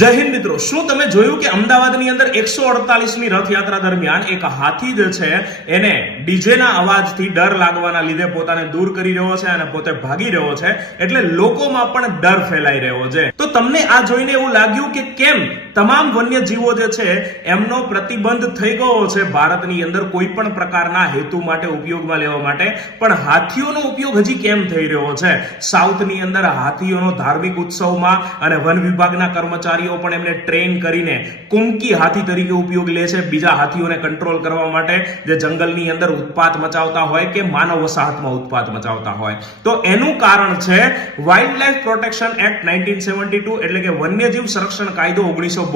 જય હિન્દ મિત્રો, શું તમે જોયું કે અમદાવાદની અંદર 148મી રથયાત્રા દરમિયાન એક હાથી જે છે એને ડીજેના અવાજથી ડર લાગવાના લીધે પોતાને દૂર કરી રહ્યો છે અને પોતે ભાગી રહ્યો છે, એટલે લોકોમાં પણ ડર ફેલાઈ રહ્યો છે. તો તમને આ જોઈને એવું લાગ્યું કે કેમ તમામ વન્યજીવો જે છે એમનો પ્રતિબંધ થઈ ગયો છે ભારતની અંદર કોઈ પણ પ્રકારના હેતુ માટે ઉપયોગમાં લેવા માટે, પણ હાથીઓનો ઉપયોગ હજી કેમ થઈ રહ્યો છે? સાઉથની અંદર હાથીઓનો ધાર્મિક ઉત્સવમાં અને વન વિભાગના કર્મચારીઓ પણ એમને ટ્રેન કરીને કુમકી હાથી તરીકે ઉપયોગ લે છે બીજા હાથીઓને કંટ્રોલ કરવા માટે, જે જંગલની અંદર ઉત્પાત મચાવતા હોય કે માનવ વસાહતમાં ઉત્પાત મચાવતા હોય. તો એનું કારણ છે વાઇલ્ડ લાઇફ પ્રોટેક્શન એક્ટ 1972, એટલે કે વન્યજીવ સંરક્ષણ કાયદો 1972,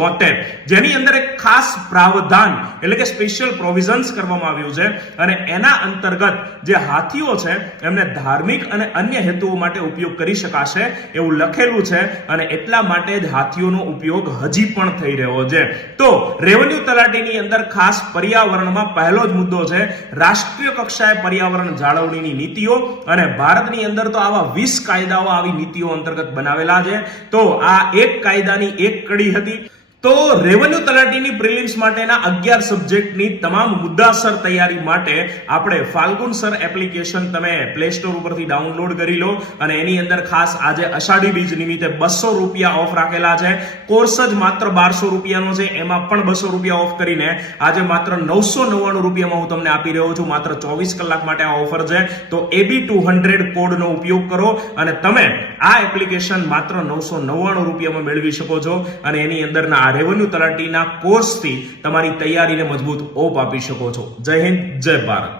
જેની અંદર એક ખાસ પ્રાવધાન એટલે કે સ્પેશિયલ પ્રોવિઝન્સ કરવામાં આવ્યું છે, અને એના અંતર્ગત જે હાથીઓ છે એમને ધાર્મિક અને અન્ય હેતુઓ માટે ઉપયોગ કરી શકાશે એવું લખેલું છે, અને એટલા માટે જ હાથીઓનો ઉપયોગ હજી પણ થઈ રહ્યો છે. તો રેવન્યુ તલાટીની અંદર ખાસ પર્યાવરણમાં પહેલો જ મુદ્દો છે રાષ્ટ્રીય કક્ષાએ પર્યાવરણ જાળવણીની નીતિઓ, અને ભારતની અંદર તો આવા 20 કાયદાઓ આવી નીતિઓ અંતર્ગત બનાવેલા છે. તો આ એક કાયદાની એક કડી હતી. તો રેવન્યુ તલાટીની પ્રિલિમ્સ માટેના 11 સબ્જેક્ટની તમામ મુદ્દાસર તૈયારી માટે આપણે ફાલ્ગુન સર એપ્લિકેશન તમે પ્લે સ્ટોર ઉપરથી ડાઉનલોડ કરી લો, અને એની અંદર ખાસ આજે અષાઢી બીજ નિમિત્તે 200 રૂપિયા ઓફ રાખેલા છે. કોર્સ જ માત્ર 1200 રૂપિયાનો છે, એમાં પણ 200 રૂપિયા ઓફ કરીને આજે માત્ર 999 રૂપિયામાં હું તમને આપી રહ્યો છું. માત્ર 24 કલાક માટે આ ઓફર છે. તો AB200 કોડનો ઉપયોગ કરો અને તમે આ એપ્લિકેશન માત્ર 999 રૂપિયામાં મેળવી શકો છો, અને એની અંદરના રેવન્યુ તલાટીના કોર્સથી તમારી તૈયારીને મજબૂત ઓપ આપી શકો છો. જય હિન્દ, જય ભારત.